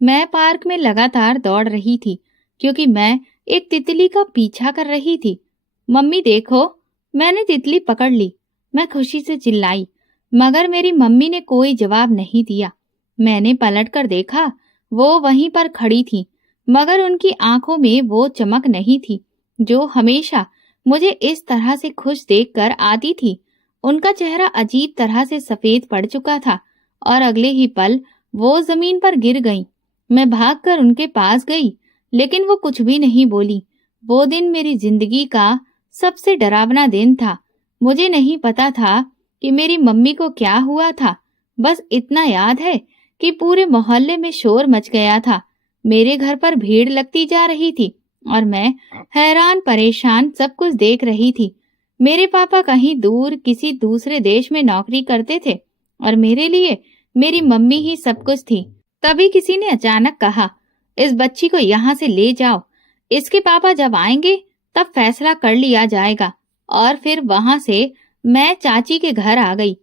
मैं पार्क में लगातार दौड़ रही थी क्योंकि मैं एक तितली का पीछा कर रही थी। मम्मी देखो, मैंने तितली पकड़ ली। मैं खुशी से चिल्लाई, मगर मेरी मम्मी ने कोई जवाब नहीं दिया। मैंने पलट कर देखा, वो वहीं पर खड़ी थी, मगर उनकी आंखों में वो चमक नहीं थी जो हमेशा मुझे इस तरह से खुश देखकर आती थी। उनका चेहरा अजीब तरह से सफेद पड़ चुका था और अगले ही पल वो जमीन पर गिर गईं। मैं भागकर उनके पास गई, लेकिन वो कुछ भी नहीं बोली। वो दिन मेरी जिंदगी का सबसे डरावना दिन था। मुझे नहीं पता था कि मेरी मम्मी को क्या हुआ था। बस इतना याद है कि पूरे मोहल्ले में शोर मच गया था। मेरे घर पर भीड़ लगती जा रही थी और मैं हैरान परेशान सब कुछ देख रही थी। मेरे पापा कहीं दूर किसी दूसरे देश में नौकरी करते थे और मेरे लिए मेरी मम्मी ही सब कुछ थी। तभी किसी ने अचानक कहा, इस बच्ची को यहाँ से ले जाओ। इसके पापा जब आएंगे तब फैसला कर लिया जाएगा। और फिर वहां से मैं चाची के घर आ गई।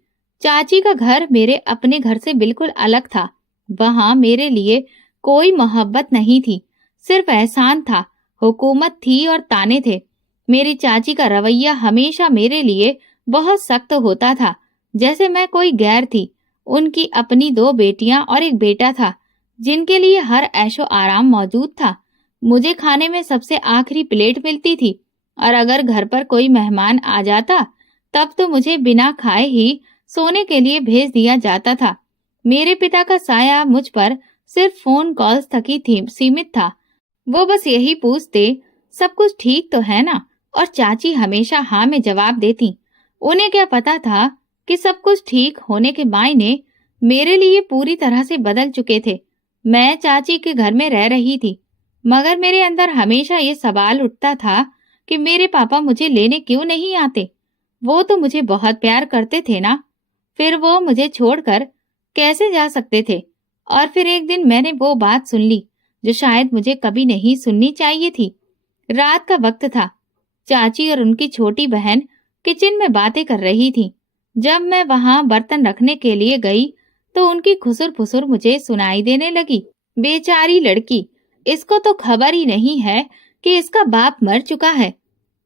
चाची का घर मेरे अपने घर से बिल्कुल अलग था। वहां मेरे लिए कोई मोहब्बत नहीं थी, सिर्फ एहसान था, हुकूमत थी और ताने थे। मेरी चाची का रवैया हमेशा मेरे लिए बहुत सख्त होता था, जैसे मैं कोई गैर थी। उनकी अपनी 2 बेटियां और एक बेटा था, जिनके लिए हर ऐशो आराम मौजूद था। मुझे खाने में सबसे आखिरी प्लेट मिलती थी और अगर घर पर कोई मेहमान आ जाता तब तो मुझे बिना खाए ही सोने के लिए भेज दिया जाता था। मेरे पिता का साया मुझ पर सिर्फ फोन कॉल्स तक ही थी सीमित था। वो बस यही पूछते, सब कुछ ठीक तो है ना? और चाची हमेशा हाँ में जवाब देती। उन्हें क्या पता था कि सब कुछ ठीक होने के मायने मेरे लिए पूरी तरह से बदल चुके थे। मैं चाची के घर में रह रही थी, मगर मेरे अंदर हमेशा ये सवाल उठता था कि मेरे पापा मुझे लेने क्यों नहीं आते। वो तो मुझे बहुत प्यार करते थे ना, फिर वो मुझे छोड़कर कैसे जा सकते थे? और फिर एक दिन मैंने वो बात सुन ली जो शायद मुझे कभी नहीं सुननी चाहिए थी। रात का वक्त था। चाची और उनकी छोटी बहन किचन में बातें कर रही थी। जब मैं वहां बर्तन रखने के लिए गई तो उनकी खुसुर-फुसुर मुझे सुनाई देने लगी। बेचारी लड़की, इसको तो खबर ही नहीं है कि इसका बाप मर चुका है।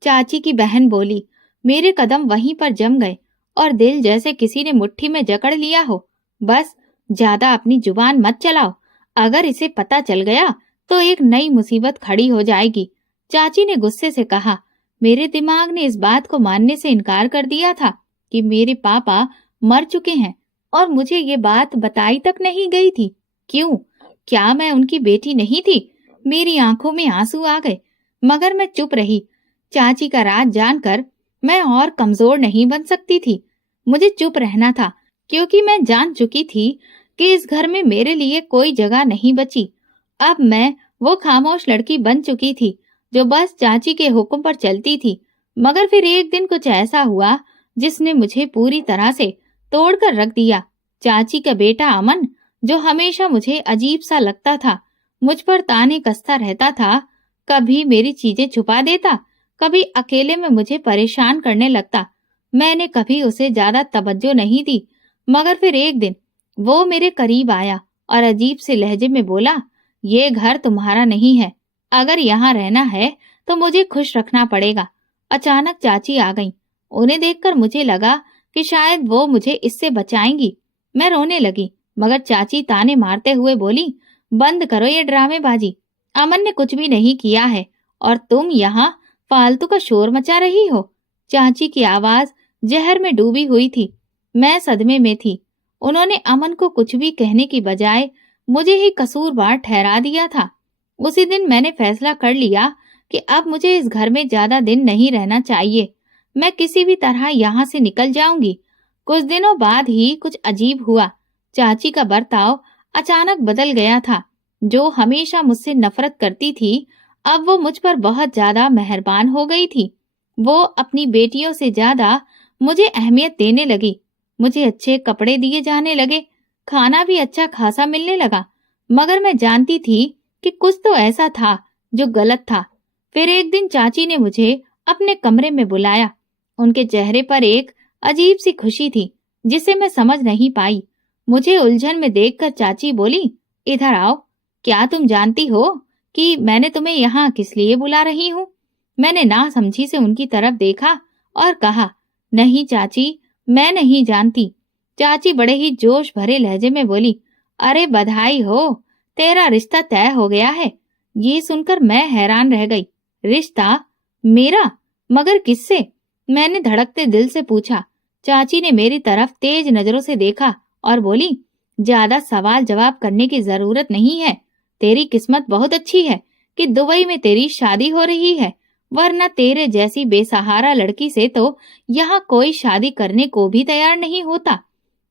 चाची की बहन बोली। मेरे कदम वहीं पर जम गए और दिल जैसे किसी ने मुट्ठी में जकड़ लिया हो। बस ज्यादा अपनी जुबान मत चलाओ, अगर इसे पता चल गया तो एक नई मुसीबत खड़ी हो जाएगी। चाची ने गुस्से से कहा। मेरे दिमाग ने इस बात को मानने से इनकार कर दिया था कि मेरे पापा मर चुके हैं और मुझे ये बात बताई तक नहीं गई थी। क्यों? क्या मैं उनकी बेटी नहीं थी? मेरी आंखों में आंसू आ गए, मगर मैं चुप रही। चाची का राज जानकर मैं और कमजोर नहीं बन सकती थी। मुझे चुप रहना था, क्योंकि मैं जान चुकी थी कि इस घर में मेरे लिए कोई जगह नहीं बची। अब मैं वो खामोश लड़की बन चुकी थी जो बस चाची के हुक्म पर चलती थी। मगर फिर एक दिन कुछ ऐसा हुआ जिसने मुझे पूरी तरह से तोड़कर रख दिया। चाची का बेटा अमन, जो हमेशा मुझे अजीब सा लगता था, मुझ पर ताने कसता रहता था। कभी मेरी चीजें छुपा देता, कभी अकेले में मुझे परेशान करने लगता। मैंने कभी उसे ज्यादा तवज्जो नहीं दी, मगर फिर एक दिन वो मेरे करीब आया और अजीब से लहजे में बोला, ये घर तुम्हारा नहीं है, अगर यहाँ रहना है तो मुझे खुश रखना पड़ेगा। अचानक चाची आ गईं। उन्हें देखकर मुझे लगा कि शायद वो मुझे इससे बचाएंगी। मैं रोने लगी, मगर चाची ताने मारते हुए बोली, बंद करो ये ड्रामेबाजी। अमन ने कुछ भी नहीं किया है और तुम यहाँ फालतू का शोर मचा रही हो। चाची की आवाज जहर में डूबी हुई थी। मैं सदमे में थी। उन्होंने अमन को कुछ भी कहने की बजाय मुझे ही कसूरवार ठहरा दिया था। उसी दिन मैंने फैसला कर लिया कि अब मुझे इस घर में ज्यादा दिन नहीं रहना चाहिए। मैं किसी भी तरह यहाँ से निकल जाऊंगी। कुछ दिनों बाद ही कुछ अजीब हुआ। चाची का बर्ताव अचानक बदल गया था। जो हमेशा मुझसे नफरत करती थी, अब वो मुझ पर बहुत ज्यादा मेहरबान हो गई थी। वो अपनी बेटियों से ज्यादा मुझे अहमियत देने लगी। मुझे अच्छे कपड़े दिए जाने लगे, खाना भी अच्छा खासा मिलने लगा। मगर मैं जानती थी कि कुछ तो ऐसा था जो गलत था। फिर एक दिन चाची ने मुझे अपने कमरे में बुलाया। उनके चेहरे पर एक अजीब सी खुशी थी जिसे मैं समझ नहीं पाई। मुझे उलझन में देखकर चाची बोली, इधर आओ। क्या तुम जानती हो कि मैंने तुम्हें यहाँ किस लिए बुला रही हूँ? मैंने नासमझी से उनकी तरफ देखा और कहा, नहीं चाची, मैं नहीं जानती। चाची बड़े ही जोश भरे लहजे में बोली, अरे बधाई हो, तेरा रिश्ता तय हो गया है। ये सुनकर मैं हैरान रह गई। रिश्ता? मेरा? मगर किससे? मैंने धड़कते दिल से पूछा। चाची ने मेरी तरफ तेज नजरों से देखा और बोली, ज्यादा सवाल जवाब करने की जरूरत नहीं है। तेरी किस्मत बहुत अच्छी है कि दुबई में तेरी शादी हो रही है, वरना तेरे जैसी बेसहारा लड़की से तो यहाँ कोई शादी करने को भी तैयार नहीं होता।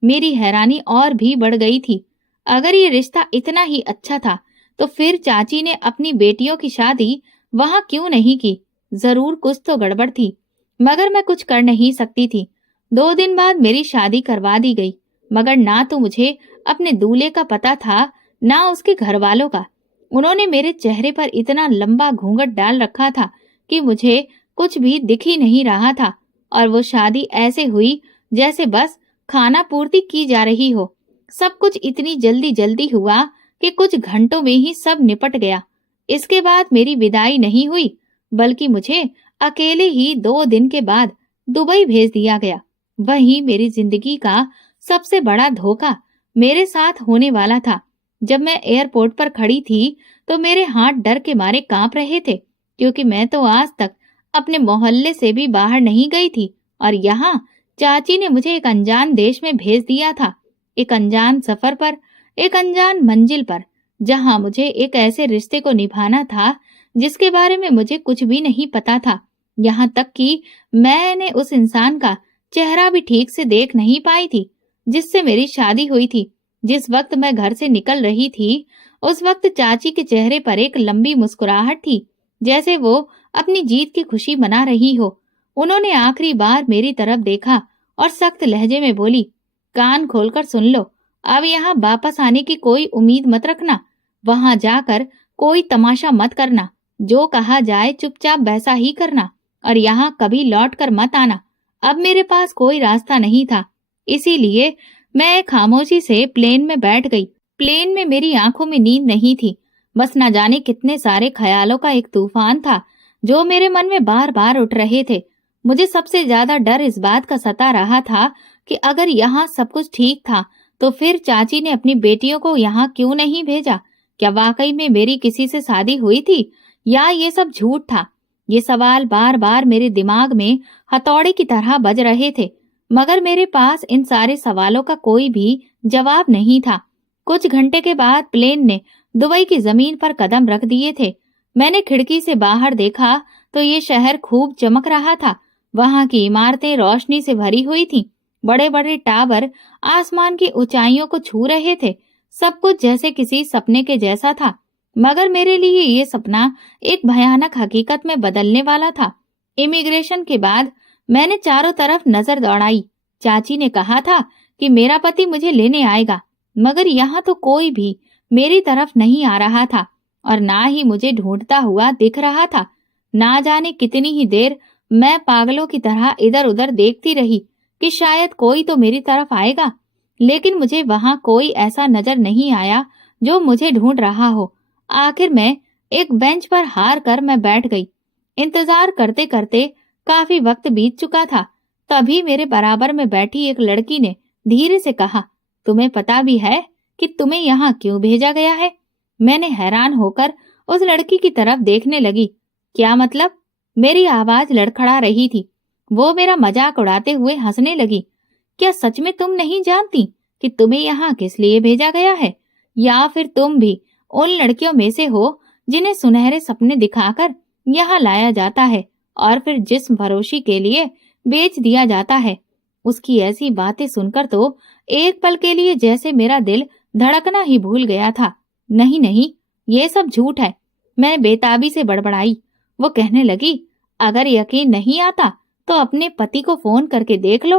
मेरी हैरानी और भी बढ़ गई थी। अगर ये रिश्ता इतना ही अच्छा था तो फिर चाची ने अपनी बेटियों की शादी वहां क्यों नहीं की? जरूर कुछ तो गड़बड़ थी, मगर मैं कुछ कर नहीं सकती थी। 2 दिन बाद मेरी शादी करवा दी गई, मगर ना तो मुझे अपने दूल्हे का पता था, ना उसके घर वालों का। उन्होंने मेरे चेहरे पर इतना लंबा घूंघट डाल रखा था कि मुझे कुछ भी दिख ही नहीं रहा था, और वो शादी ऐसे हुई जैसे बस खाना पूर्ति की जा रही हो। सब कुछ इतनी जल्दी जल्दी हुआ कि कुछ घंटों में ही सब निपट गया। इसके बाद मेरी विदाई नहीं हुई, बल्कि मुझे अकेले ही 2 दिन के बाद दुबई भेज दिया गया। वही मेरी जिंदगी का सबसे बड़ा धोखा मेरे साथ होने वाला था। जब मैं एयरपोर्ट पर खड़ी थी तो मेरे हाथ डर के मारे कांप रहे थे, क्योंकि मैं तो आज तक अपने मोहल्ले से भी बाहर नहीं गई थी, और यहाँ चाची ने मुझे एक अनजान देश में भेज दिया था, एक अनजान सफर पर, एक अनजान मंजिल पर, जहाँ मुझे एक ऐसे रिश्ते को निभाना था जिसके बारे में मुझे कुछ भी नहीं पता था। यहाँ तक कि मैंने उस इंसान का चेहरा भी ठीक से देख नहीं पाई थी जिससे मेरी शादी हुई थी। जिस वक्त मैं घर से निकल रही थी, उस वक्त चाची के चेहरे पर एक लंबी मुस्कुराहट थी, जैसे वो अपनी जीत की खुशी मना रही हो। उन्होंने आखिरी बार मेरी तरफ देखा और सख्त लहजे में बोली, कान खोलकर सुन लो, अब यहाँ वापस आने की कोई उम्मीद मत रखना। वहां जाकर कोई तमाशा मत करना। जो कहा जाए चुपचाप वैसा ही करना, और यहाँ कभी लौट कर मत आना। अब मेरे पास कोई रास्ता नहीं था, इसीलिए मैं खामोशी से प्लेन में बैठ गई। प्लेन में मेरी आंखों में नींद नहीं थी, बस न जाने कितने सारे ख्यालों का एक तूफान था जो मेरे मन में बार बार उठ रहे थे। मुझे सबसे ज्यादा डर इस बात का सता रहा था कि अगर यहाँ सब कुछ ठीक था तो फिर चाची ने अपनी बेटियों को यहाँ क्यों नहीं भेजा? क्या वाकई में मेरी किसी से शादी हुई थी, या ये सब झूठ था? ये सवाल बार बार मेरे दिमाग में हथौड़े की तरह बज रहे थे, मगर मेरे पास इन सारे सवालों का कोई भी जवाब नहीं था। कुछ घंटे के बाद प्लेन ने दुबई की जमीन पर कदम रख दिए थे। मैंने खिड़की से बाहर देखा तो ये शहर खूब चमक रहा था। वहां की इमारतें रोशनी से भरी हुई थीं। बड़े बड़े टावर आसमान की ऊंचाइयों को छू रहे थे। सब कुछ जैसे किसी सपने के जैसा था, मगर मेरे लिए ये सपना एक भयानक हकीकत में बदलने वाला था। इमिग्रेशन के बाद मैंने चारों तरफ नजर दौड़ाई। चाची ने कहा था कि मेरा पति मुझे लेने आएगा, मगर यहाँ तो कोई भी मेरी तरफ नहीं आ रहा था, और ना ही मुझे ढूंढता हुआ दिख रहा था। ना जाने कितनी ही देर मैं पागलों की तरह इधर उधर देखती रही कि शायद कोई तो मेरी तरफ आएगा, लेकिन मुझे वहां कोई ऐसा नजर नहीं आया जो मुझे ढूंढ रहा हो। आखिर में एक बेंच पर हार कर मैं बैठ गई। इंतजार करते करते काफी वक्त बीत चुका था। तभी मेरे बराबर में बैठी एक लड़की ने धीरे से कहा, तुम्हें पता भी है कि तुम्हें यहाँ क्यों भेजा गया है? मैंने हैरान होकर उस लड़की की तरफ देखने लगी। क्या मतलब? मेरी आवाज लड़खड़ा रही थी। वो मेरा मजाक उड़ाते हुए हंसने लगी। क्या सच में तुम नहीं जानती कि तुम्हें यहाँ किस लिए भेजा गया है? या फिर तुम भी उन लड़कियों में से हो जिन्हें सुनहरे सपने दिखाकर यहाँ लाया जाता है और फिर जिस्म फरोशी के लिए बेच दिया जाता है? उसकी ऐसी बातें सुनकर तो एक पल के लिए जैसे मेरा दिल धड़कना ही भूल गया था। नहीं नहीं, ये सब झूठ है, मैं बेताबी से बड़बड़ाई। वो कहने लगी, अगर यकीन नहीं आता तो अपने पति को फोन करके देख लो,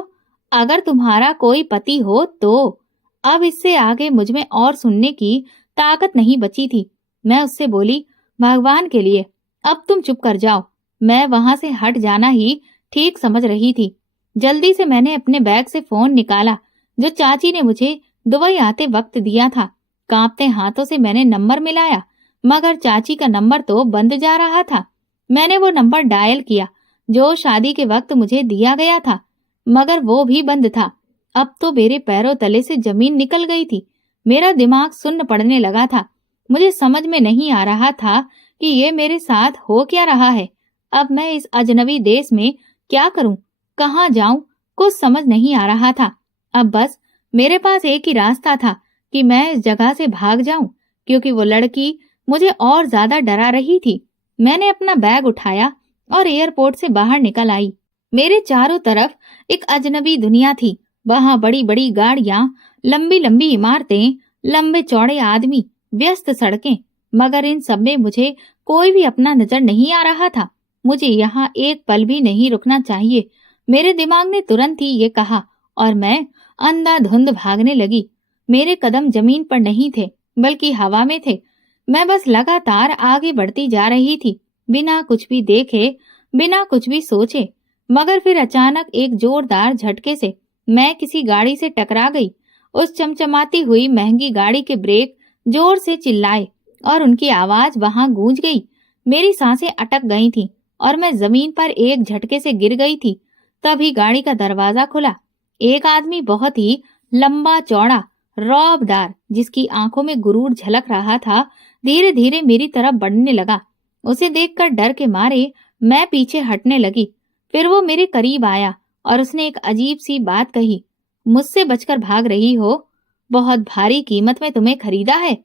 अगर तुम्हारा कोई पति हो तो। अब इससे आगे मुझ में और सुनने की ताकत नहीं बची थी। मैं उससे बोली, भगवान के लिए अब तुम चुप कर जाओ। मैं वहां से हट जाना ही ठीक समझ रही थी। जल्दी से मैंने अपने बैग से फोन निकाला जो चाची ने मुझे दुबई आते वक्त दिया था, कांपते हाथों से मैंने नंबर मिलाया, मगर चाची का नंबर तो बंद जा रहा था। मैंने वो नंबर डायल किया जो शादी के वक्त मुझे दिया गया था, मगर वो भी बंद था। अब तो मेरे पैरों तले से जमीन निकल गई थी। मेरा दिमाग सुन्न पड़ने लगा था। मुझे समझ में नहीं आ रहा था कि ये मेरे साथ हो क्या रहा है। अब मैं इस अजनबी देश में क्या करूं, कहाँ जाऊं, कुछ समझ नहीं आ रहा था। अब बस मेरे पास एक ही रास्ता था कि मैं इस जगह से भाग जाऊं, क्योंकि वो लड़की मुझे और ज्यादा डरा रही थी। मैंने अपना बैग उठाया और एयरपोर्ट से बाहर निकल आई। मेरे चारों तरफ एक अजनबी दुनिया थी। वहां बड़ी बड़ी गाड़ियां, लंबी लंबी इमारतें, लंबे चौड़े आदमी, व्यस्त सड़कें, मगर इन सब में मुझे कोई भी अपना नजर नहीं आ रहा था। मुझे यहाँ एक पल भी नहीं रुकना चाहिए, मेरे दिमाग ने तुरंत ही ये कहा, और मैं अंधाधुंध भागने लगी। मेरे कदम जमीन पर नहीं थे, बल्कि हवा में थे। मैं बस लगातार आगे बढ़ती जा रही थी, बिना कुछ भी देखे, बिना कुछ भी सोचे। मगर फिर अचानक एक जोरदार झटके से मैं किसी गाड़ी से टकरा गई। उस चमचमाती हुई महंगी गाड़ी के ब्रेक जोर से चिल्लाए और उनकी आवाज वहां गूंज गई। मेरी सांसें अटक गई थीं और मैं जमीन पर एक झटके से गिर गई थी। तभी गाड़ी का दरवाजा खुला। एक आदमी, बहुत ही लंबा चौड़ा, रौबदार, जिसकी आंखों में गुरूर झलक रहा था, धीरे धीरे मेरी तरफ बढ़ने लगा। उसे देखकर डर के मारे मैं पीछे हटने लगी। फिर वो मेरे करीब आया और उसने एक अजीब सी बात कही, मुझसे बचकर भाग रही हो, बहुत भारी कीमत में तुम्हें खरीदा है।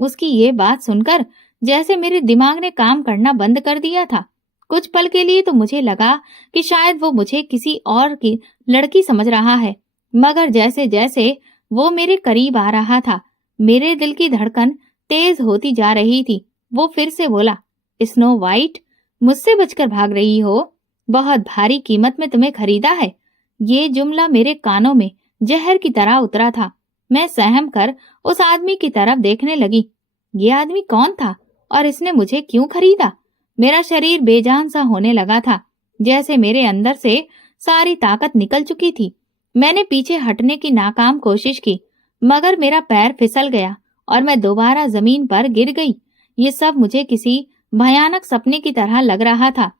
उसकी ये बात सुनकर जैसे मेरे दिमाग ने काम करना बंद कर दिया था। कुछ पल के लिए तो मुझे लगा कि शायद वो मुझे किसी और की लड़की समझ रहा है, मगर जैसे जैसे वो मेरे करीब आ रहा था, मेरे दिल की धड़कन तेज होती जा रही थी। वो फिर से बोला, स्नो वाइट, मुझसे बचकर भाग रही हो, बहुत भारी कीमत में तुम्हें खरीदा है। ये जुमला मेरे कानों में जहर की तरह उतरा था। मैं सहम कर उस आदमी की तरफ देखने लगी। ये आदमी कौन था और इसने मुझे क्यों खरीदा? मेरा शरीर बेजान सा होने लगा था, जैसे मेरे अंदर से सारी ताकत निकल चुकी थी। मैंने पीछे हटने की नाकाम कोशिश की, मगर मेरा पैर फिसल गया और मैं दोबारा जमीन पर गिर गई। ये सब मुझे किसी भयानक सपने की तरह लग रहा था।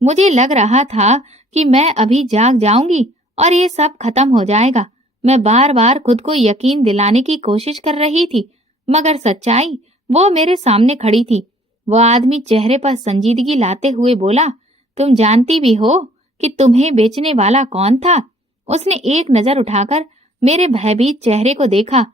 मुझे लग रहा था कि मैं अभी जाग जाऊंगी और ये सब खत्म हो जाएगा। मैं बार बार खुद को यकीन दिलाने की कोशिश कर रही थी, मगर सच्चाई वो मेरे सामने खड़ी थी। वो आदमी चेहरे पर संजीदगी लाते हुए बोला, तुम जानती भी हो कि तुम्हें बेचने वाला कौन था? उसने एक नजर उठाकर मेरे भयभीत चेहरे को देखा,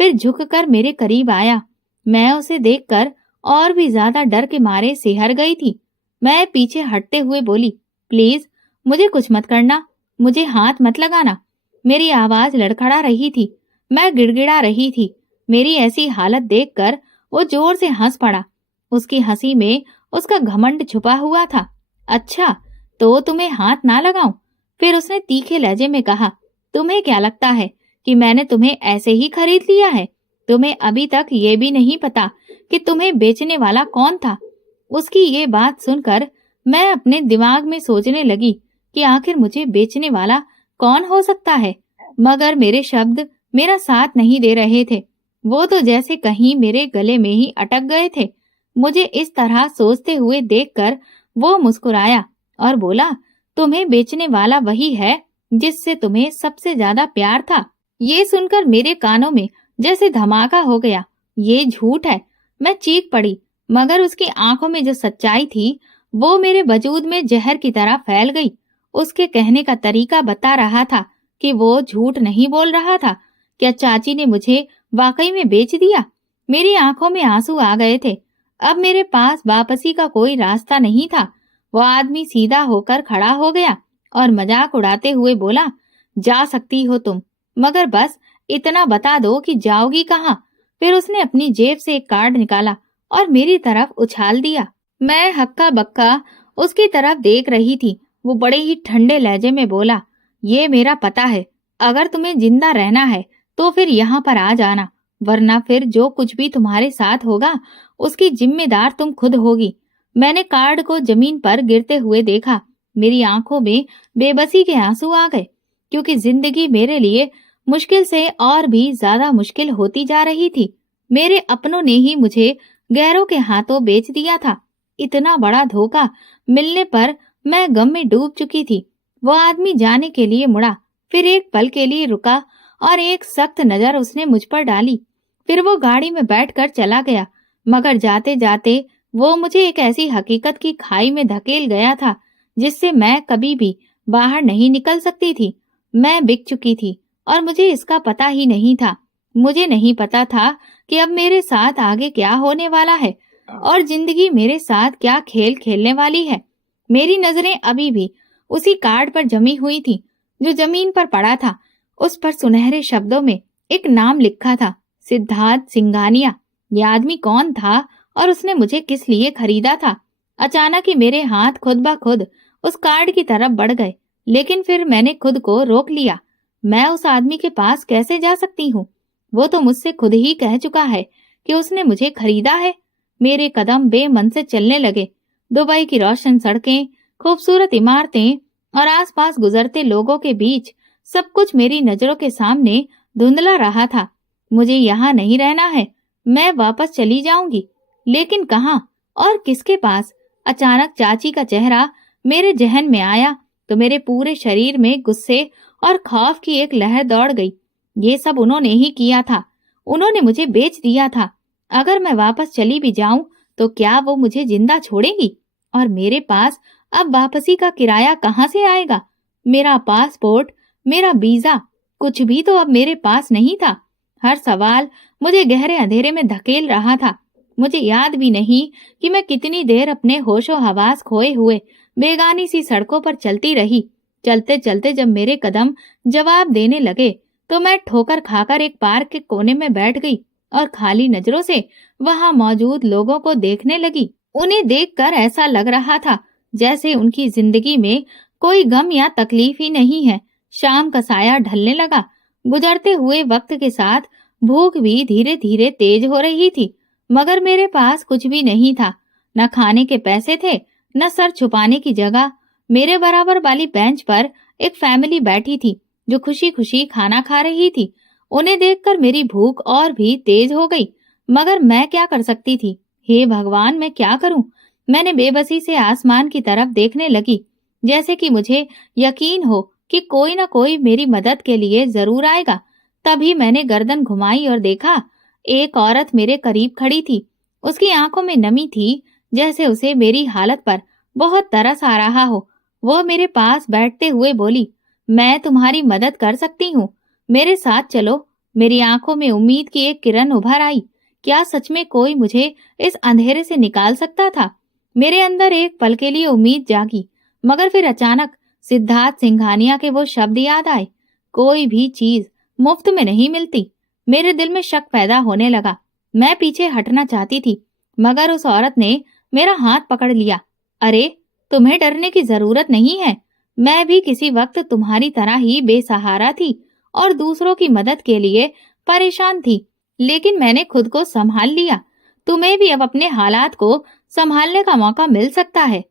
फिर झुककर मेरे करीब आया। मैं उसे देखकर और भी ज्यादा डर के मारे सिहर गई थी। मैं पीछे हटते हुए बोली, प्लीज मुझे कुछ मत करना, मुझे हाथ मत लगाना। मेरी आवाज लड़खड़ा रही थी, मैं गिड़गिड़ा रही थी। मेरी ऐसी हालत देखकर वो जोर से हंस पड़ा। उसकी हंसी में उसका घमंड छुपा हुआ था। अच्छा, तो तुम्हें हाथ ना लगाऊं? फिर उसने तीखे लहजे में कहा, तुम्हें क्या लगता है कि मैंने तुम्हें ऐसे ही खरीद लिया है? तुम्हें अभी तक ये भी नहीं पता कि तुम्हें बेचने वाला कौन था। उसकी ये बात सुनकर मैं अपने दिमाग में सोचने लगी कि आखिर मुझे बेचने वाला कौन हो सकता है, मगर मेरे शब्द मेरा साथ नहीं दे रहे थे। वो तो जैसे कहीं मेरे गले में ही अटक गए थे। मुझे इस तरह सोचते हुए देखकर वो मुस्कुराया और बोला, तुम्हें बेचने वाला वही है जिससे तुम्हें सबसे ज्यादा प्यार था। ये सुनकर मेरे कानों में जैसे धमाका हो गया। ये झूठ है। मैं चीख पड़ी, मगर उसकी आंखों में जो सच्चाई थी वो मेरे वजूद में जहर की तरह फैल गई। उसके कहने का तरीका बता रहा था कि वो झूठ नहीं बोल रहा था। क्या चाची ने मुझे वाकई में बेच दिया? मेरी आंखों में आंसू आ गए थे। अब मेरे पास वापसी का कोई रास्ता नहीं था। वो आदमी सीधा होकर खड़ा हो गया और मजाक उड़ाते हुए बोला, जा सकती हो तुम, मगर बस इतना बता दो कि जाओगी कहाँ। फिर उसने अपनी जेब से एक कार्ड निकाला और मेरी तरफ उछाल दिया। मैं हक्का बक्का उसकी तरफ देख रही थी। वो बड़े ही ठंडे लहजे में बोला, ये मेरा पता है, अगर तुम्हें जिंदा रहना है तो फिर यहाँ पर आ जाना, वरना फिर जो कुछ भी तुम्हारे साथ होगा उसकी जिम्मेदार तुम खुद होगी। मैंने कार्ड को जमीन पर गिरते हुए देखा। मेरी आंखों में बेबसी के आंसू आ गए, क्योंकि जिंदगी मेरे लिए मुश्किल से और भी ज्यादा मुश्किल होती जा रही थी। मेरे अपनों ने ही मुझे गैरों के हाथों बेच दिया था। इतना बड़ा धोखा मिलने पर मैं गम में डूब चुकी थी। वो आदमी जाने के लिए मुड़ा, फिर एक पल के लिए रुका और एक सख्त नजर उसने मुझ पर डाली। फिर वो गाड़ी में बैठकर चला गया, मगर जाते जाते वो मुझे एक ऐसी हकीकत की खाई में धकेल गया था जिससे मैं कभी भी बाहर नहीं निकल सकती थी। मैं बिक चुकी थी और मुझे इसका पता ही नहीं था। मुझे नहीं पता था कि अब मेरे साथ आगे क्या होने वाला है और जिंदगी मेरे साथ क्या खेल खेलने वाली है। मेरी नजरें अभी भी उसी कार्ड पर जमी हुई थी जो जमीन पर पड़ा था। उस पर सुनहरे शब्दों में एक नाम लिखा था, सिद्धार्थ सिंघानिया। ये आदमी कौन था और उसने मुझे किस लिए खरीदा था? अचानक ही मेरे हाथ खुद ब खुद उस कार्ड की तरफ बढ़ गए, लेकिन फिर मैंने खुद को रोक लिया। मैं उस आदमी के पास कैसे जा सकती हूँ? वो तो मुझसे खुद ही कह चुका है कि उसने मुझे खरीदा है। मेरे कदम बेमन से चलने लगे। दुबई की रोशन सड़कें, खूबसूरत इमारतें और आसपास गुजरते लोगों के बीच सब कुछ मेरी नजरों के सामने धुंधला रहा था। मुझे यहाँ नहीं रहना है, मैं वापस चली जाऊंगी, लेकिन कहाँ और किसके पास? अचानक चाची का चेहरा मेरे जहन में आया तो मेरे पूरे शरीर में गुस्से और खौफ की एक लहर दौड़ गई। ये सब उन्होंने ही किया था, उन्होंने मुझे बेच दिया था। अगर मैं वापस चली भी जाऊं तो क्या वो मुझे जिंदा छोड़ेंगी? और मेरे पास अब वापसी का किराया कहाँ से आएगा? मेरा पासपोर्ट, मेरा वीजा, कुछ भी तो अब मेरे पास नहीं था। हर सवाल मुझे गहरे अंधेरे में धकेल रहा था। मुझे याद भी नहीं कि मैं कितनी देर अपने होशो हवास खोए हुए बेगानी सी सड़कों पर चलती रही। चलते चलते जब मेरे कदम जवाब देने लगे तो मैं ठोकर खाकर एक पार्क के कोने में बैठ गई और खाली नजरों से वहां मौजूद लोगों को देखने लगी। उन्हें देखकर ऐसा लग रहा था जैसे उनकी जिंदगी में कोई गम या तकलीफ ही नहीं है। शाम का साया ढलने लगा। गुजरते हुए वक्त के साथ भूख भी धीरे धीरे तेज हो रही थी, मगर मेरे पास कुछ भी नहीं था। न खाने के पैसे थे, न सर छुपाने की जगह। मेरे बराबर वाली बेंच पर एक फैमिली बैठी थी जो खुशी खुशी खाना खा रही थी। उन्हें देखकर मेरी भूख और भी तेज हो गई, मगर मैं क्या कर सकती थी? हे भगवान, मैं क्या करूं? मैंने बेबसी से आसमान की तरफ देखने लगी, जैसे कि मुझे यकीन हो कि कोई न कोई मेरी मदद के लिए जरूर आएगा। तभी मैंने गर्दन घुमाई और देखा, एक औरत मेरे करीब खड़ी थी। उसकी आंखों में नमी थी, जैसे उसे मेरी हालत पर बहुत तरस आ रहा हो। वो मेरे पास बैठते हुए बोली, मैं तुम्हारी मदद कर सकती हूँ, मेरे साथ चलो। मेरी आंखों में उम्मीद की एक किरण उभर आई। क्या सच में कोई मुझे इस अंधेरे से निकाल सकता था? मेरे अंदर एक पल के लिए उम्मीद जागी, मगर फिर अचानक सिद्धार्थ सिंघानिया के वो शब्द याद आए, कोई भी चीज मुफ्त में नहीं मिलती। मेरे दिल में शक पैदा होने लगा। मैं पीछे हटना चाहती थी, मगर उस औरत ने मेरा हाथ पकड़ लिया। अरे, तुम्हें डरने की जरूरत नहीं है। मैं भी किसी वक्त तुम्हारी तरह ही बेसहारा थी और दूसरों की मदद के लिए परेशान थी, लेकिन मैंने खुद को संभाल लिया। तुम्हें भी अब अपने हालात को संभालने का मौका मिल सकता है।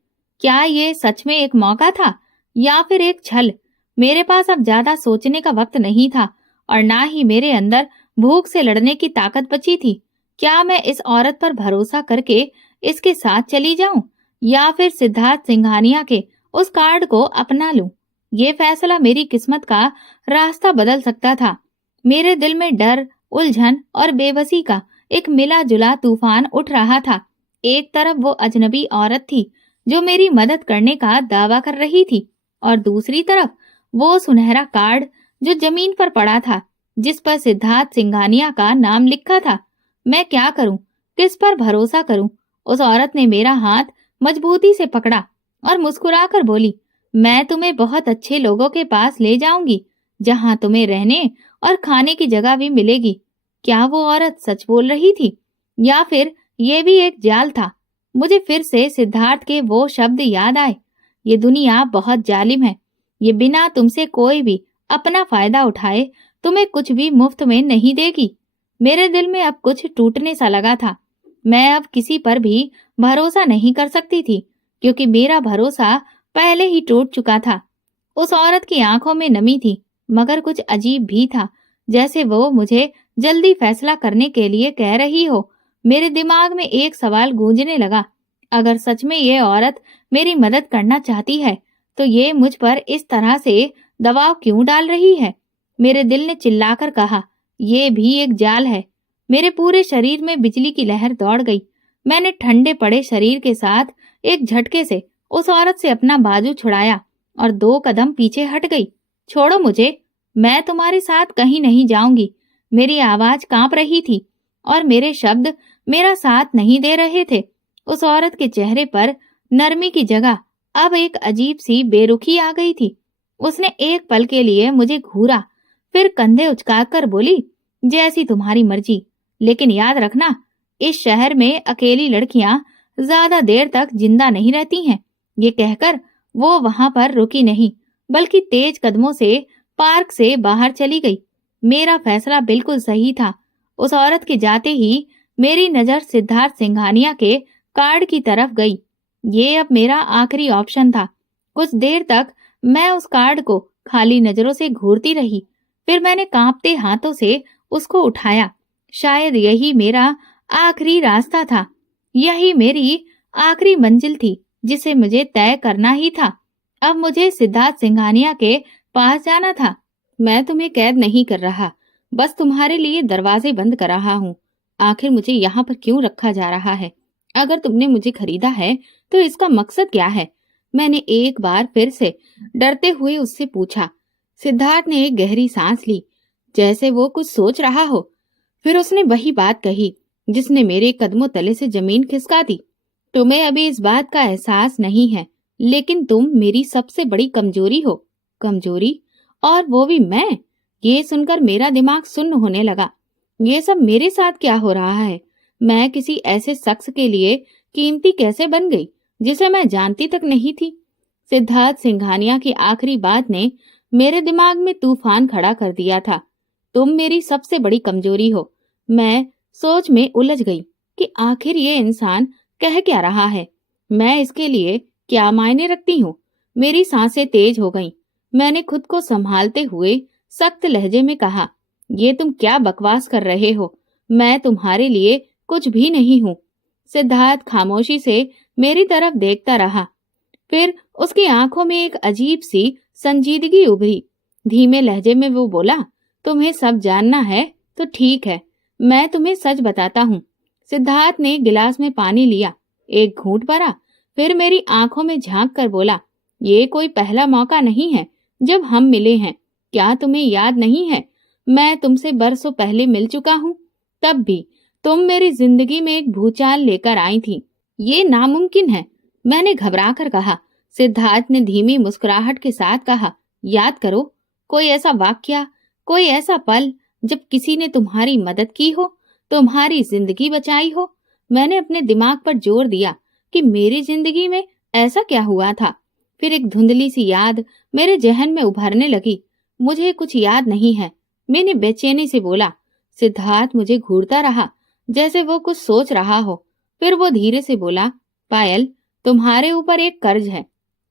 क्या ये सच में एक मौका था या फिर एक छल? मेरे पास अब ज्यादा सोचने का वक्त नहीं था और ना ही मेरे अंदर भूख से लड़ने की ताकत बची थी। क्या मैं इस औरत पर भरोसा करके इसके साथ चली जाऊं या फिर सिद्धार्थ सिंघानिया के उस कार्ड को अपना लूं? ये फैसला मेरी किस्मत का रास्ता बदल सकता था। मेरे दिल में डर, उलझन और बेबसी का एक मिला जुला तूफान उठ रहा था। एक तरफ वो अजनबी औरत थी जो मेरी मदद करने का दावा कर रही थी, और दूसरी तरफ वो सुनहरा कार्ड जो जमीन पर पड़ा था, जिस पर सिद्धार्थ सिंघानिया का नाम लिखा था। मैं क्या करूं? किस पर भरोसा करूं? उस औरत ने मेरा हाथ मजबूती से पकड़ा और मुस्कुराकर बोली, मैं तुम्हें बहुत अच्छे लोगों के पास ले जाऊंगी, जहां तुम्हें रहने और खाने की जगह भी मिलेगी। क्या वो औरत सच बोल रही थी या फिर ये भी एक जाल था? मुझे फिर से सिद्धार्थ के वो शब्द याद आए, ये दुनिया बहुत जालिम है। ये बिना तुमसे कोई भी अपना फायदा उठाए तुम्हें कुछ भी मुफ्त में नहीं देगी। मेरे दिल में अब कुछ टूटने सा लगा था। मैं अब किसी पर भी भरोसा नहीं कर सकती थी, क्योंकि मेरा भरोसा पहले ही टूट चुका था। उस औरत की आंखों में नमी थी, मगर कुछ अजीब भी था, जैसे वो मुझे जल्दी फैसला करने के लिए कह रही हो। मेरे दिमाग में एक सवाल गूंजने लगा, अगर सच में ये औरत मेरी मदद करना चाहती है तो ये मुझ पर इस तरह से दबाव क्यों डाल रही है। मेरे दिल ने चिल्लाकर कहा, ये भी एक जाल है। मेरे पूरे शरीर में बिजली की लहर दौड़ गई। मैंने ठंडे पड़े शरीर के साथ एक झटके से उस औरत से अपना बाजू छुड़ाया और 2 कदम पीछे हट गई। छोड़ो मुझे, मैं तुम्हारे साथ कहीं नहीं जाऊंगी। मेरी आवाज कांप रही थी और मेरे शब्द मेरा साथ नहीं दे रहे थे। उस औरत के चेहरे पर नरमी की जगह अब एक अजीब सी बेरुखी आ गई थी। उसने एक पल के लिए मुझे घूरा, फिर कंधे उचकाकर बोली, जैसी तुम्हारी मर्जी, लेकिन याद रखना, इस शहर में अकेली लड़कियां ज्यादा देर तक जिंदा नहीं रहती हैं। ये कहकर वो वहां पर रुकी नहीं, बल्कि तेज कदमों से पार्क से बाहर चली गई। मेरा फैसला बिल्कुल सही था। उस औरत के जाते ही मेरी नजर सिद्धार्थ सिंघानिया के कार्ड की तरफ गई। ये अब मेरा आखिरी ऑप्शन था। कुछ देर तक मैं उस कार्ड को खाली नजरों से घूरती रही, फिर मैंने कांपते हाथों से उसको उठाया। शायद यही मेरा आखिरी रास्ता था, यही मेरी आखिरी मंजिल थी जिसे मुझे तय करना ही था। अब मुझे सिद्धार्थ सिंघानिया के पास जाना था। मैं तुम्हें कैद नहीं कर रहा, बस तुम्हारे लिए दरवाजे बंद कर रहा हूँ। आखिर मुझे यहाँ पर क्यों रखा जा रहा है? अगर तुमने मुझे खरीदा है तो इसका मकसद क्या है? मैंने एक बार फिर से डरते हुए उससे पूछा। सिद्धार्थ ने एक गहरी सांस ली, जैसे वो कुछ सोच रहा हो। फिर उसने वही बात कही जिसने मेरे कदमों तले से जमीन खिसका दी। तुम्हें अभी इस बात का एहसास नहीं है, लेकिन तुम मेरी सबसे बड़ी कमजोरी हो। कमजोरी? और वो भी मैं? ये सुनकर मेरा दिमाग सुन्न होने लगा। ये सब मेरे साथ क्या हो रहा है? मैं किसी ऐसे शख्स के लिए कीमती कैसे बन गई जिसे मैं जानती तक नहीं थी? सिद्धार्थ सिंघानिया की आखिरी बात ने मेरे दिमाग में तूफान खड़ा कर दिया था। तुम मेरी सबसे बड़ी कमजोरी हो। मैं सोच में उलझ गई कि आखिर ये इंसान कह क्या रहा है। मैं इसके लिए क्या मायने रखती हूँ? मेरी सांसें तेज हो गईं। मैंने खुद को संभालते हुए सख्त लहजे में कहा, ये तुम क्या बकवास कर रहे हो? मैं तुम्हारे लिए कुछ भी नहीं हूँ। सिद्धार्थ खामोशी से मेरी तरफ देखता रहा। फिर उसकी आंखों में एक अजीब सी संजीदगी उभरी। धीमे लहजे में वो बोला, तुम्हें सब जानना है तो ठीक है, मैं तुम्हें सच बताता हूँ। सिद्धार्थ ने गिलास में पानी लिया, एक घूंट भरा, फिर मेरी आंखों में झांक कर बोला, ये कोई पहला मौका नहीं है जब हम मिले हैं। क्या तुम्हें याद नहीं है? मैं तुमसे बरसों पहले मिल चुका हूँ। तब भी तुम मेरी जिंदगी में एक भूचाल लेकर आई थी। ये नामुमकिन है, मैंने घबरा कर कहा। सिद्धार्थ ने धीमी मुस्कुराहट के साथ कहा, याद करो, कोई ऐसा वाक्या, कोई ऐसा पल जब किसी ने तुम्हारी मदद की हो, तुम्हारी जिंदगी बचाई हो। मैंने अपने दिमाग पर जोर दिया कि मेरी जिंदगी में ऐसा क्या हुआ था। फिर एक धुंधली सी याद मेरे जहन में उभरने लगी। मुझे कुछ याद नहीं है, मैंने बेचैनी से बोला। सिद्धार्थ मुझे घूरता रहा, जैसे वो कुछ सोच रहा हो। फिर वो धीरे से बोला, पायल, तुम्हारे ऊपर एक कर्ज है।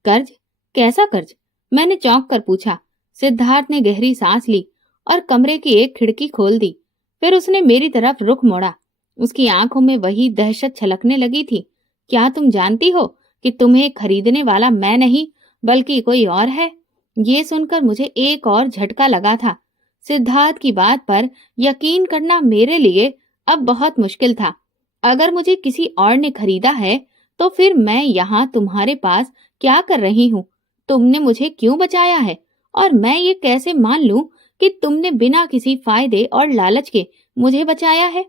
कर्ज? कैसा कर्ज? मैंने चौंक कर पूछा। सिद्धार्थ ने गहरी सांस ली और कमरे की एक खिड़की खोल दी। फिर उसने मेरी तरफ रुख मोड़ा। उसकी आंखों में वही दहशत छलकने लगी थी। क्या तुम जानती हो कि तुम्हें खरीदने वाला मैं नहीं बल्कि कोई और है? ये सुनकर मुझे एक और झटका लगा था। सिद्धार्थ की बात पर यकीन करना मेरे लिए अब बहुत मुश्किल था। अगर मुझे किसी और ने खरीदा है तो फिर मैं यहाँ तुम्हारे पास क्या कर रही हूँ? तुमने मुझे क्यों बचाया है? और मैं ये कैसे मान लूं कि तुमने बिना किसी फायदे और लालच के मुझे बचाया है?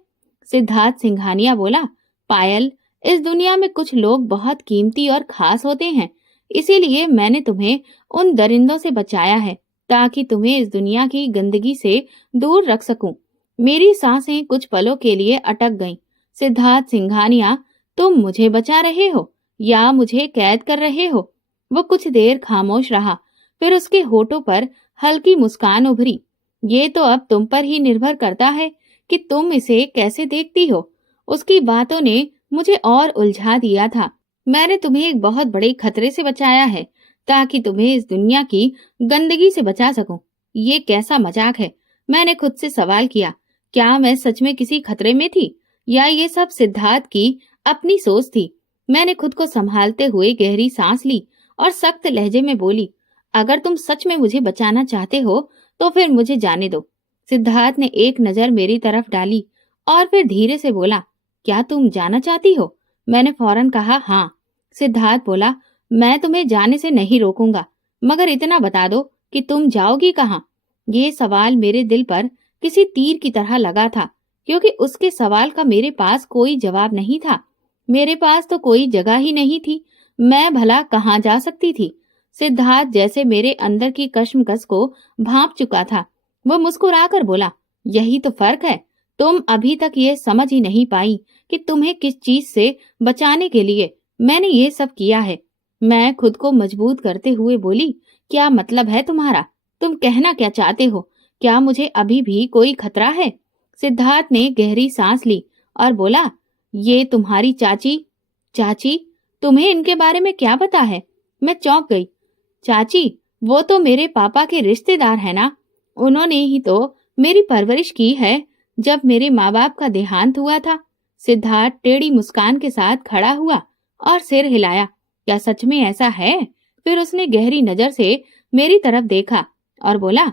सिद्धार्थ सिंघानिया बोला, पायल, इस दुनिया में कुछ लोग बहुत कीमती और खास होते हैं, इसीलिए मैंने तुम्हें उन दरिंदों से बचाया है ताकि तुम्हें इस दुनिया की गंदगी से दूर रख सकूं। मेरी सांसें कुछ पलों के लिए अटक गईं। सिद्धार्थ सिंघानिया, तुम मुझे बचा रहे हो या मुझे कैद कर रहे हो? वो कुछ देर खामोश रहा, फिर उसके होठों पर हल्की मुस्कान उभरी। ये तो अब तुम पर ही निर्भर करता है कि तुम इसे कैसे देखती हो। उसकी बातों ने मुझे और उलझा दिया था। मैंने तुम्हें एक बहुत बड़े खतरे से बचाया है ताकि तुम्हें इस दुनिया की गंदगी से बचा सकूं। ये कैसा मजाक है? मैंने खुद से सवाल किया। क्या मैं सच में किसी खतरे में थी या ये सब सिद्धार्थ की अपनी सोच थी? मैंने खुद को संभालते हुए गहरी सांस ली और सख्त लहजे में बोली, अगर तुम सच में मुझे बचाना चाहते हो तो फिर मुझे जाने दो। सिद्धार्थ ने एक नजर मेरी तरफ डाली और फिर धीरे से बोला, क्या तुम जाना चाहती हो? मैंने फौरन कहा, हाँ। सिद्धार्थ बोला, मैं तुम्हें जाने से नहीं रोकूंगा, मगर इतना बता दो कि तुम जाओगी कहाँ? ये सवाल मेरे दिल पर किसी तीर की तरह लगा था, क्योंकि उसके सवाल का मेरे पास कोई जवाब नहीं था। मेरे पास तो कोई जगह ही नहीं थी, मैं भला कहाँ जा सकती थी? सिद्धार्थ जैसे मेरे अंदर की कश्मकश को भांप चुका था। वो मुस्कुराकर बोला, यही तो फर्क है, तुम अभी तक ये समझ ही नहीं पाई कि तुम्हें किस चीज से बचाने के लिए मैंने ये सब किया है। मैं खुद को मजबूत करते हुए बोली, क्या मतलब है तुम्हारा? तुम कहना क्या चाहते हो? क्या मुझे अभी भी कोई खतरा है? सिद्धार्थ ने गहरी सांस ली और बोला, ये तुम्हारी चाची। चाची? तुम्हें इनके बारे में क्या पता है? मैं चौंक गई। चाची? वो तो मेरे पापा के रिश्तेदार है ना, उन्होंने ही तो मेरी परवरिश की है जब मेरे माँ बाप का देहांत हुआ था। सिद्धार्थ टेढ़ी मुस्कान के साथ खड़ा हुआ और सिर हिलाया। क्या सच में ऐसा है? फिर उसने गहरी नजर से मेरी तरफ देखा और बोला,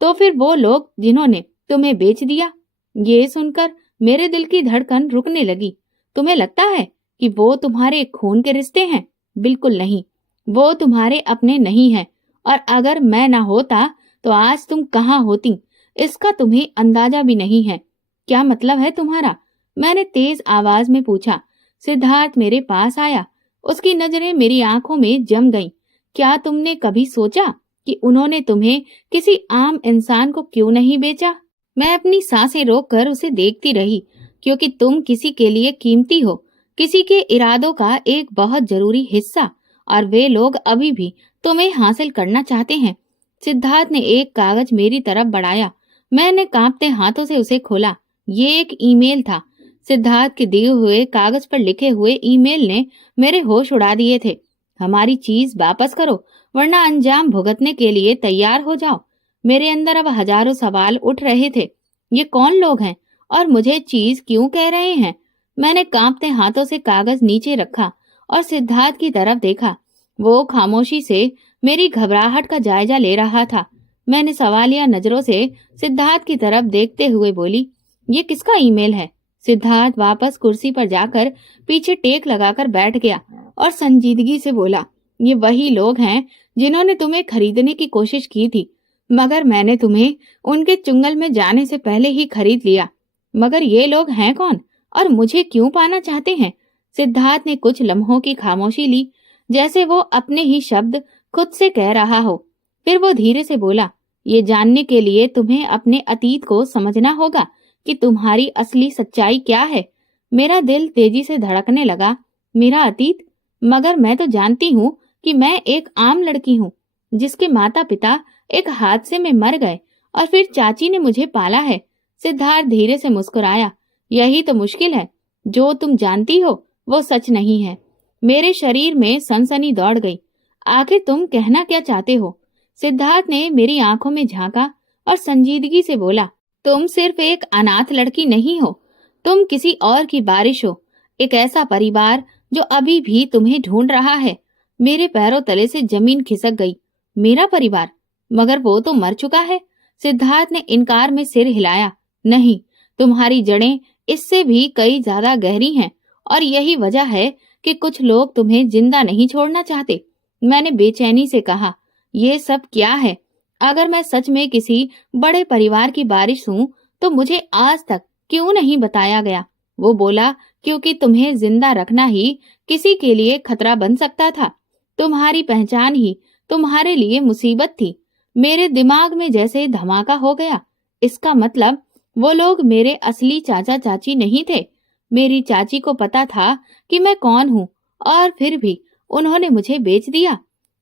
तो फिर वो लोग जिन्होंने तुम्हें बेच दिया? ये सुनकर मेरे दिल की धड़कन रुकने लगी। तुम्हें लगता है कि वो तुम्हारे खून के रिश्ते हैं? बिल्कुल नहीं, वो तुम्हारे अपने नहीं हैं। और अगर मैं ना होता तो आज तुम कहाँ होती, इसका तुम्हें अंदाजा भी नहीं है। क्या मतलब है तुम्हारा? मैंने तेज आवाज में पूछा। सिद्धार्थ मेरे पास आया, उसकी नजरें मेरी आंखों में जम गईं। क्या तुमने कभी सोचा कि उन्होंने तुम्हें किसी आम इंसान को क्यों नहीं बेचा? मैं अपनी सांसें रोककर उसे देखती रही, क्योंकि तुम किसी के लिए कीमती हो, किसी के इरादों का एक बहुत जरूरी हिस्सा, और वे लोग अभी भी तुम्हें हासिल करना चाहते हैं। सिद्धार्थ ने एक कागज मेरी तरफ बढ़ाया। मैंने कांपते हाथों से उसे खोला। ये एक ईमेल था। सिद्धार्थ के दिए हुए कागज पर लिखे हुए ईमेल ने मेरे होश उड़ा दिए थे। हमारी चीज वापस करो, वरना अंजाम भुगतने के लिए तैयार हो जाओ। मेरे अंदर अब हजारों सवाल उठ रहे थे। ये कौन लोग हैं और मुझे चीज क्यों कह रहे हैं? मैंने कांपते हाथों से कागज नीचे रखा और सिद्धार्थ की तरफ देखा। वो खामोशी से मेरी घबराहट का जायजा ले रहा था। मैंने सवालिया नजरों से सिद्धार्थ की तरफ देखते हुए बोली, ये किसका ईमेल है? सिद्धार्थ वापस कुर्सी पर जाकर पीछे टेक लगाकर बैठ गया और संजीदगी से बोला, ये वही लोग हैं जिन्होंने तुम्हें खरीदने की कोशिश की थी, मगर मैंने तुम्हें उनके चुंगल में जाने से पहले ही खरीद लिया। मगर ये लोग हैं कौन और मुझे क्यों पाना चाहते हैं? सिद्धार्थ ने कुछ लम्हों की खामोशी ली, जैसे वो अपने ही शब्द खुद से कह रहा हो। फिर वो धीरे से बोला, ये जानने के लिए तुम्हें अपने अतीत को समझना होगा कि तुम्हारी असली सच्चाई क्या है। मेरा दिल तेजी से धड़कने लगा। मेरा अतीत? मगर मैं तो जानती हूँ कि मैं एक आम लड़की हूँ, जिसके माता पिता एक हादसे में मर गए और फिर चाची ने मुझे पाला है। सिद्धार्थ धीरे से मुस्कुराया। यही तो मुश्किल है, जो तुम जानती हो वो सच नहीं है। मेरे शरीर में सनसनी दौड़ गई। आखिर तुम कहना क्या चाहते हो? सिद्धार्थ ने मेरी आंखों में झांका और संजीदगी से बोला, तुम सिर्फ एक अनाथ लड़की नहीं हो, तुम किसी और की बारिश हो, एक ऐसा परिवार जो अभी भी तुम्हें ढूंढ रहा है। मेरे पैरों तले से जमीन खिसक गई। मेरा परिवार? मगर वो तो मर चुका है। सिद्धार्थ ने इनकार में सिर हिलाया। नहीं, तुम्हारी जड़ें इससे भी कई ज्यादा गहरी हैं, और यही वजह है कि कुछ लोग तुम्हें जिंदा नहीं छोड़ना चाहते। मैंने बेचैनी से कहा, ये सब क्या है? अगर मैं सच में किसी बड़े परिवार की बारिश हूँ तो मुझे आज तक क्यों नहीं बताया गया? वो बोला, क्योंकि तुम्हें जिंदा रखना ही किसी के लिए खतरा बन सकता था। तुम्हारी पहचान ही तुम्हारे लिए मुसीबत थी। मेरे दिमाग में जैसे धमाका हो गया। इसका मतलब वो लोग मेरे असली चाचा चाची नहीं थे। मेरी चाची को पता था कि मैं कौन हूँ, और फिर भी उन्होंने मुझे बेच दिया।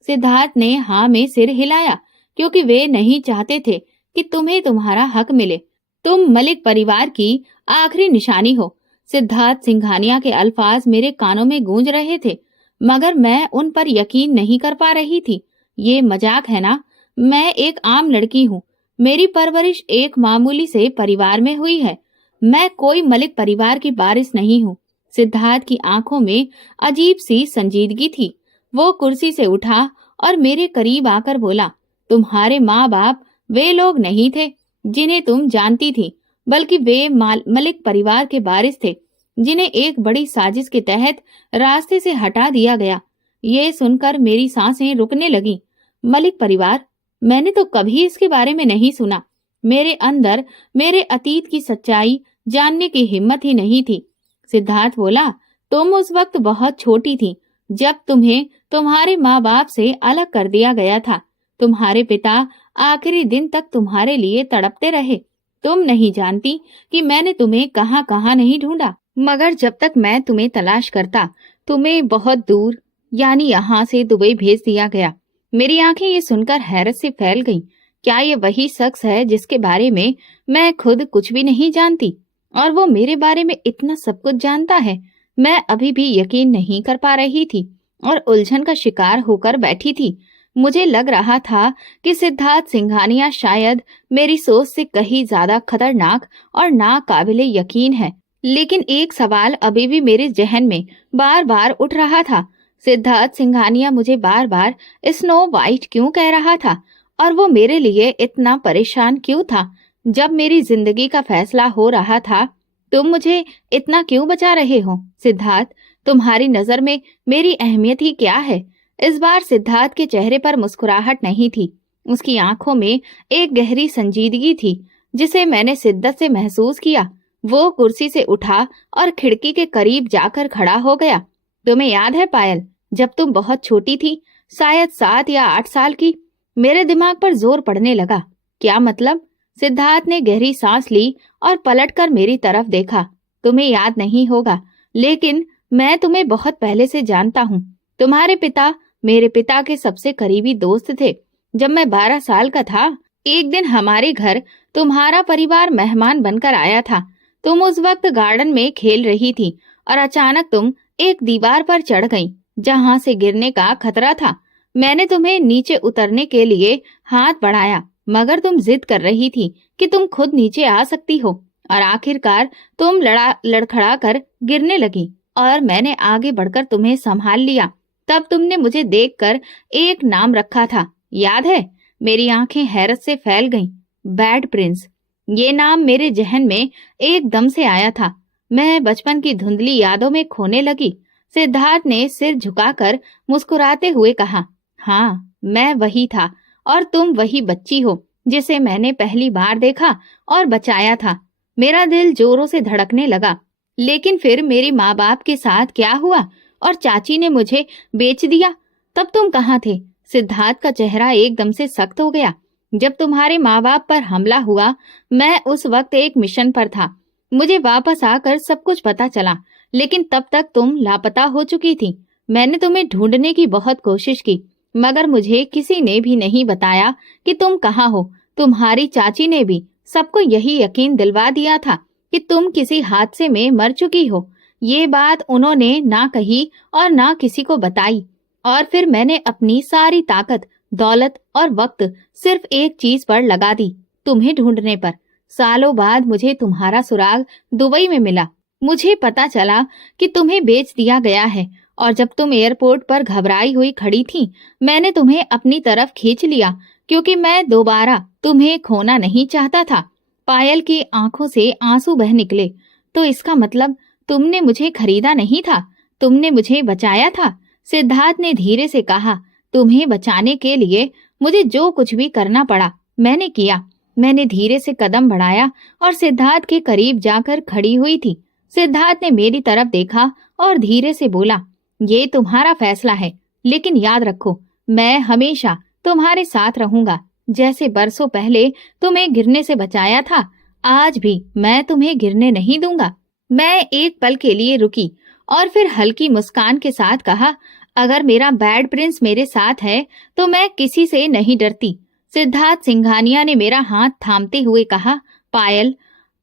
सिद्धार्थ ने हाँ में सिर हिलाया, क्योंकि वे नहीं चाहते थे कि तुम्हें तुम्हारा हक मिले। तुम मलिक परिवार की आखिरी निशानी हो। सिद्धार्थ सिंघानिया के अल्फाज मेरे कानों में गूंज रहे थे, मगर मैं उन पर यकीन नहीं कर पा रही थी। ये मजाक है ना? मैं एक आम लड़की हूँ। मेरी परवरिश एक मामूली से परिवार में हुई है, मैं कोई मलिक परिवार की वारिस नहीं हूँ। सिद्धार्थ की आंखों में अजीब सी संजीदगी थी। वो कुर्सी से उठा और मेरे करीब आकर बोला, तुम्हारे माँ बाप वे लोग नहीं थे जिन्हें तुम जानती थी, बल्कि वे मलिक परिवार के वारिस थे जिन्हें एक बड़ी साजिश के तहत रास्ते से हटा दिया गया। ये सुनकर मेरी सांसें रुकने लगी। मलिक परिवार? मैंने तो कभी इसके बारे में नहीं सुना। मेरे अंदर मेरे अतीत की सच्चाई जानने की हिम्मत ही नहीं थी। सिद्धार्थ बोला, तुम उस वक्त बहुत छोटी थी जब तुम्हें तुम्हारे माँ बाप से अलग कर दिया गया था। तुम्हारे पिता आखिरी दिन तक तुम्हारे लिए तड़पते रहे। तुम नहीं जानती कि मैंने तुम्हें कहाँ कहाँ नहीं ढूंढा, मगर जब तक मैं तुम्हें तलाश करता, तुम्हें बहुत दूर यानी यहाँ से दुबई भेज दिया गया। मेरी आंखें ये सुनकर हैरत से फैल गईं। क्या ये वही शख्स है जिसके बारे में मैं खुद कुछ भी नहीं जानती और वो मेरे बारे में इतना सब कुछ जानता है? मैं अभी भी यकीन नहीं कर पा रही थी और उलझन का शिकार होकर बैठी थी। मुझे लग रहा था कि सिद्धार्थ सिंघानिया शायद मेरी सोच से कहीं ज्यादा खतरनाक और नाकाबिले यकीन है। लेकिन एक सवाल अभी भी मेरे जहन में बार बार उठ रहा था। सिद्धार्थ सिंघानिया मुझे बार बार स्नो वाइट क्यों कह रहा था और वो मेरे लिए इतना परेशान क्यों था? जब मेरी जिंदगी का फैसला हो रहा था, तुम मुझे इतना क्यों बचा रहे हो? सिद्धार्थ, तुम्हारी नजर में मेरी अहमियत ही क्या है? इस बार सिद्धार्थ के चेहरे पर मुस्कुराहट नहीं थी। उसकी आंखों में एक गहरी संजीदगी थी जिसे मैंने शिद्दत से महसूस किया। वो कुर्सी से उठा और खिड़की के करीब जाकर खड़ा हो गया। तुम्हें याद है पायल, जब तुम बहुत छोटी थी, शायद 7 या 8 साल की? मेरे दिमाग पर जोर पड़ने लगा। क्या मतलब? सिद्धार्थ ने गहरी सांस ली और पलटकर मेरी तरफ देखा। तुम्हें याद नहीं होगा, लेकिन मैं तुम्हें बहुत पहले से जानता हूँ। तुम्हारे पिता मेरे पिता के सबसे करीबी दोस्त थे। जब मैं 12 साल का था, एक दिन हमारे घर तुम्हारा परिवार मेहमान बनकर आया था। तुम उस वक्त गार्डन में खेल रही थी और अचानक तुम एक दीवार पर चढ़ गई जहां से गिरने का खतरा था। मैंने तुम्हें नीचे उतरने के लिए हाथ बढ़ाया, मगर तुम जिद कर रही थी कि तुम खुद नीचे आ सकती हो और आखिरकार तुम लड़खड़ा कर गिरने लगी और मैंने आगे बढ़कर तुम्हें संभाल लिया। तब तुमने मुझे देखकर एक नाम रखा था, याद है? मेरी आंखें हैरत से फैल गईं। Bad Prince. ये नाम मेरे जहन में एकदम से आया था। मैं बचपन की धुंधली यादों में खोने लगी। सिद्धार्थ ने सिर झुकाकर मुस्कुराते हुए कहा, हाँ, मैं वही था और तुम वही बच्ची हो जिसे मैंने पहली बार देखा और बचाया था। मेरा दिल जोरों से धड़कने लगा। लेकिन फिर मेरे माँ बाप के साथ क्या हुआ और चाची ने मुझे बेच दिया। तब तुम कहाँ थे? सिद्धार्थ का चेहरा एकदम से सख्त हो गया। जब तुम्हारे माँ बाप पर हमला हुआ, मैं उस वक्त एक मिशन पर था। मुझे वापस आकर सब कुछ पता चला, लेकिन तब तक तुम लापता हो चुकी थी। मैंने तुम्हें ढूंढने की बहुत कोशिश की, मगर मुझे किसी ने भी नहीं बताया कि तुम कहाँ हो। तुम्हारी चाची ने भी सबको यही यकीन दिलवा दिया था कि तुम किसी हादसे में मर चुकी हो। ये बात उन्होंने ना कही और ना किसी को बताई। और फिर मैंने अपनी सारी ताकत, दौलत और वक्त सिर्फ एक चीज पर लगा दी, तुम्हें ढूंढने पर। सालों बाद मुझे तुम्हारा सुराग दुबई में मिला। मुझे पता चला कि तुम्हें बेच दिया गया है और जब तुम एयरपोर्ट पर घबराई हुई खड़ी थी, मैंने तुम्हें अपनी तरफ खींच लिया क्योंकि मैं दोबारा तुम्हें खोना नहीं चाहता था। पायल की आंखों से आंसू बह निकले। तो इसका मतलब तुमने मुझे खरीदा नहीं था, तुमने मुझे बचाया था। सिद्धार्थ ने धीरे से कहा, तुम्हें बचाने के लिए मुझे जो कुछ भी करना पड़ा मैंने किया। मैंने धीरे से कदम बढ़ाया और सिद्धार्थ के करीब जाकर खड़ी हुई थी। सिद्धार्थ ने मेरी तरफ देखा और धीरे से बोला, ये तुम्हारा फैसला है, लेकिन याद रखो, मैं हमेशा तुम्हारे साथ रहूंगा। जैसे बरसों पहले तुम्हें गिरने से बचाया था, आज भी मैं तुम्हें गिरने नहीं दूंगा। मैं एक पल के लिए रुकी और फिर हल्की मुस्कान के साथ कहा, अगर मेरा बैड प्रिंस मेरे साथ है तो मैं किसी से नहीं डरती। सिद्धार्थ सिंघानिया ने मेरा हाथ थामते हुए कहा, पायल,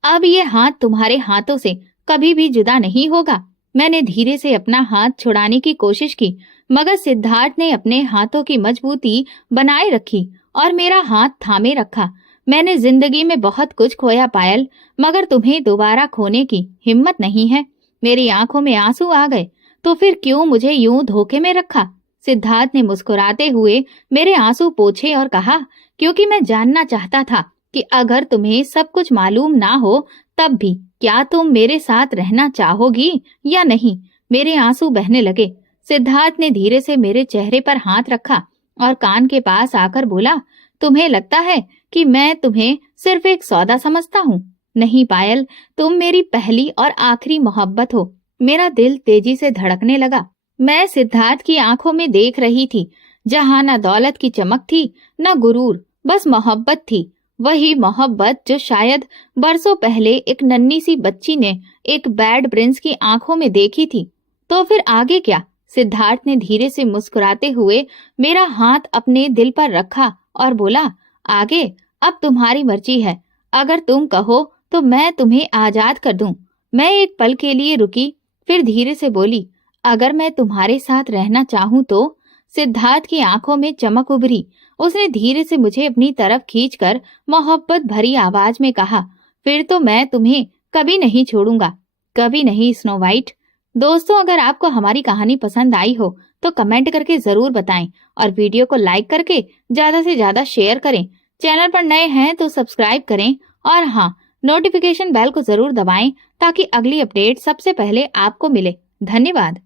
अब ये हाथ तुम्हारे हाथों से कभी भी जुदा नहीं होगा। मैंने धीरे से अपना हाथ छुड़ाने की कोशिश की, मगर सिद्धार्थ ने अपने हाथों की मजबूती बनाए रखी और मेरा हाथ थामे रखा। मैंने जिंदगी में बहुत कुछ खोया पायल, मगर तुम्हें दोबारा खोने की हिम्मत नहीं है। मेरी आंखों में आंसू आ गए। तो फिर क्यों मुझे यूं धोखे में रखा? सिद्धार्थ ने मुस्कुराते हुए मेरे आंसू पोंछे और कहा, क्योंकि मैं जानना चाहता था कि अगर तुम्हें सब कुछ मालूम ना हो तब भी क्या तुम मेरे साथ रहना चाहोगी या नहीं। मेरे आंसू बहने लगे। सिद्धार्थ ने धीरे से मेरे चेहरे पर हाथ रखा और कान के पास आकर बोला, तुम्हें लगता है कि मैं तुम्हें सिर्फ एक सौदा समझता हूँ? नहीं पायल, तुम मेरी पहली और आखिरी मोहब्बत हो। मेरा दिल तेजी से धड़कने लगा। मैं सिद्धार्थ की आंखों में देख रही थी, जहां न दौलत की चमक थी न गुरूर, बस मोहब्बत थी। वही मोहब्बत जो शायद बरसों पहले एक नन्ही सी बच्ची ने एक बैड प्रिंस की आंखों में देखी थी। तो फिर आगे क्या? सिद्धार्थ ने धीरे से मुस्कुराते हुए मेरा हाथ अपने दिल पर रखा और बोला, आगे अब तुम्हारी मर्जी है। अगर तुम कहो तो मैं तुम्हें आजाद कर दूं। मैं एक पल के लिए रुकी, फिर धीरे से बोली, अगर मैं तुम्हारे साथ रहना चाहूं तो? सिद्धार्थ की आंखों में चमक उभरी। उसने धीरे से मुझे अपनी तरफ खींचकर मोहब्बत भरी आवाज में कहा, फिर तो मैं तुम्हें कभी नहीं छोड़ूंगा, कभी नहीं स्नो वाइट। दोस्तों, अगर आपको हमारी कहानी पसंद आई हो तो कमेंट करके जरूर बताएं और वीडियो को लाइक करके ज्यादा से ज्यादा शेयर करें। चैनल पर नए हैं तो सब्सक्राइब करें और हाँ, नोटिफिकेशन बेल को जरूर दबाएं ताकि अगली अपडेट सबसे पहले आपको मिले। धन्यवाद।